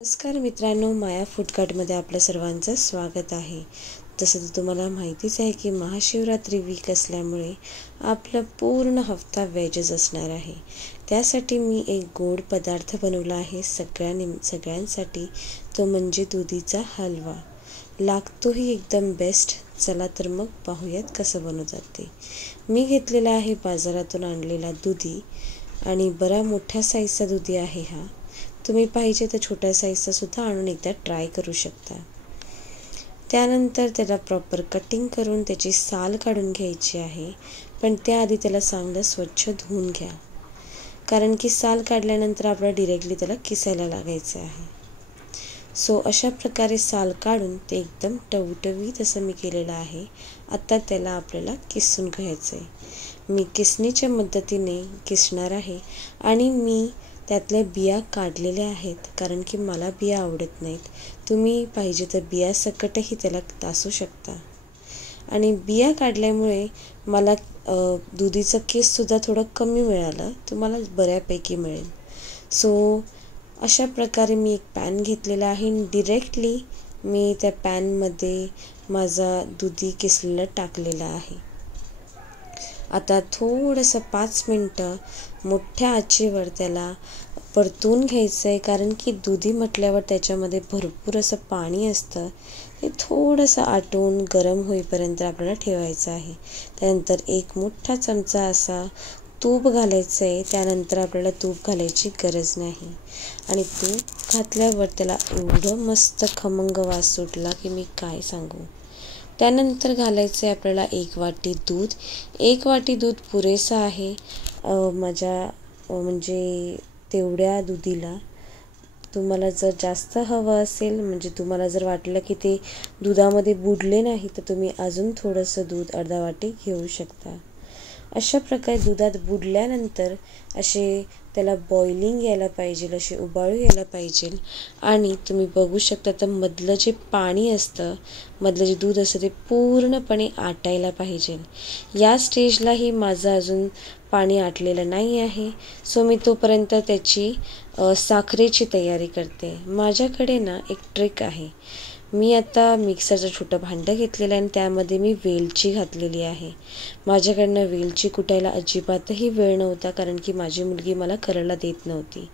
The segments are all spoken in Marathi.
नमस्कार मित्रांनो, माया फूड कार्टमध्ये आपलं सर्वांचं स्वागत आहे. जसं तर तुम्हाला माहितीच आहे की महाशिवरात्री वीक असल्यामुळे आपलं पूर्ण हफ्ता व्हेजच असणार आहे. त्यासाठी मी एक गोड पदार्थ बनवला आहे सगळ्यांसाठी, तो म्हणजे दुधीचा हलवा. लागतोही एकदम बेस्ट. चला तर मग पाहूयात कसं बनवतात ते. मी घेतलेला आहे बाजारातून आणलेला दुधी आणि बरा मोठ्या साईजचा दुधी आहे हा. तुम्ही पाहिजे तर छोट्या साईजचा सुद्धा आणून एकदा ट्राय करू शकता. त्यानंतर त्याला प्रॉपर कटिंग करून त्याची साल काढून घ्यायची आहे. पण त्याआधी त्याला चांगलं स्वच्छ धुवून घ्या, कारण की साल काढल्यानंतर आपल्याला डिरेक्टली त्याला किसायला लागायचं आहे. सो अशा प्रकारे साल काढून ते एकदम टवटवीत असं मी केलेलं आहे. आता त्याला आपल्याला किसून घ्यायचं आहे. मी किसणीच्या मदतीने किसणार आहे आणि मी त्यातल्या बिया काढलेल्या आहेत, कारण की मला बिया आवडत नाहीत. तुम्ही पाहिजे तर बिया सकटही त्याला तासू शकता. आणि बिया काढल्यामुळे मला दुधीचं केससुद्धा थोडं कमी मिळालं, तुम्हाला बऱ्यापैकी मिळेल. सो अशा प्रकारे मी एक पॅन घेतलेला आहे आणि डिरेक्टली मी त्या पॅनमध्ये माझा दुधी किसलेला टाकलेला आहे. आता थोडंसं 5 मिनटं मोठ्या आचेवर त्याला परतून घ्यायचं आहे, कारण की दुधी म्हटल्यावर त्याच्यामध्ये भरपूर असं पाणी असतं. ते थोडंसं आटून गरम होईपर्यंत आपल्याला ठेवायचं आहे. त्यानंतर एक मोठा चमचा असा तूप घालायचं आहे. त्यानंतर आपल्याला तूप घालायची गरज नाही. आणि तूप घातल्यावर त्याला एवढं मस्त खमंग वास सुटला की मी काय सांगू. त्यानंतर घालायचं आहे आपल्याला 1 वाटी दूध. 1 वाटी दूध पुरेसा आहे माझ्या म्हणजे तेवढ्या दुधीला. तुम्हाला जर जास्त हवं असेल, म्हणजे तुम्हाला जर वाटलं की ते दुधामध्ये बुडले नाही, तर तुम्ही अजून थोडंसं दूध अर्धा वाटी घेऊ शकता. अशा प्रकारे दुधात बुडल्यानंतर असे त्याला बॉइलिंग यायला पाहिजे, असे उबाळू यायला पाहिजे. आणि तुम्ही बघू शकता तर मधलं जे पाणी असतं, मधलं जे दूध असतं ते पूर्णपणे आटायला पाहिजे. या स्टेजलाही माझं अजून पाणी आटलेलं नाही आहे. सो मी तोपर्यंत त्याची साखरेची तयारी करते. माझ्याकडे ना एक ट्रिक आहे. मी आता मिक्सरचं छोटं भांडं घेतलेलं आहे आणि त्यामध्ये मी वेलची घातलेली आहे. माझ्याकडनं वेलची कुटायला अजिबातही वेळ नव्हता, कारण की माझी मुलगी मला करायला देत नव्हती.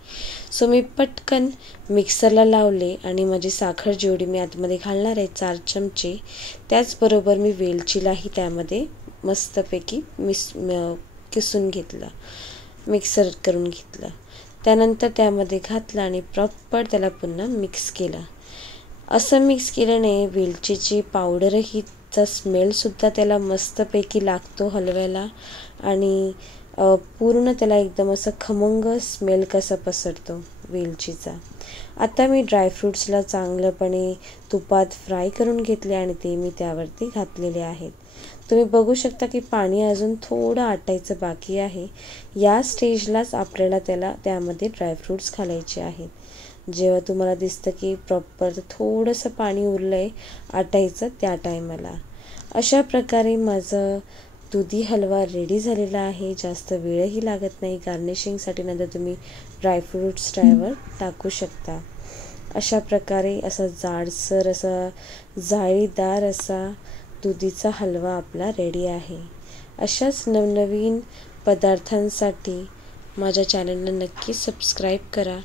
सो मी पटकन मिक्सरला लावले आणि माझी साखर जेवढी मी आतमध्ये घालणार आहे 4 चमचे, त्याचबरोबर मी वेलचीलाही त्यामध्ये मस्तपैकी किसून घेतलं, मिक्सर करून घेतलं. त्यानंतर त्यामध्ये घातलं आणि प्रॉपर त्याला पुन्हा मिक्स केलं. असं मिक्स केल्याने वेलचीची पावडरही चा स्मेलसुद्धा त्याला मस्तपैकी लागतो हलव्याला. आणि पूर्ण त्याला एकदम असं खमंग स्मेल कसा पसरतो वेलचीचा. आता मी ड्रायफ्रूट्सला चांगलंपणे तुपात फ्राय करून घेतले आणि ते मी त्यावरती घातलेले आहेत. तुम्ही बघू शकता की पाणी अजून थोडं आटायचं बाकी आहे. या स्टेजलाच आपल्याला त्यामध्ये ड्रायफ्रूट्स घालायचे आहेत. जेव्हा तुम्हाला दिसतं की प्रॉपर थोडंसं पाणी उरलं आहे आटायचं, त्या टायमाला. अशा प्रकारे माझं दुधी हलवा रेडी झालेला आहे. जास्त वेळही लागत नाही. गार्निशिंगसाठी नंतर तुम्ही ड्रायफ्रूट्स त्यावर टाकू शकता. अशा प्रकारे असा जाडसर असा जाळीदार असा दुधीचा हलवा आपला रेडी आहे. अशाच नवनवीन पदार्थांसाठी माझ्या चॅनलला नक्की सबस्क्राईब करा.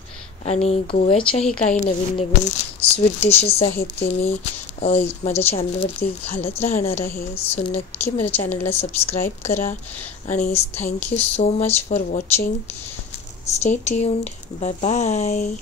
आणि गोव्याच्याही काही नवीन स्वीट डिशेस आहेत ते मी माझ्या चॅनलवरती घालत राहणार आहे. सो नक्की माझ्या चॅनलला सबस्क्राईब करा. आणि thank you so much for watching. Stay tuned. Bye bye.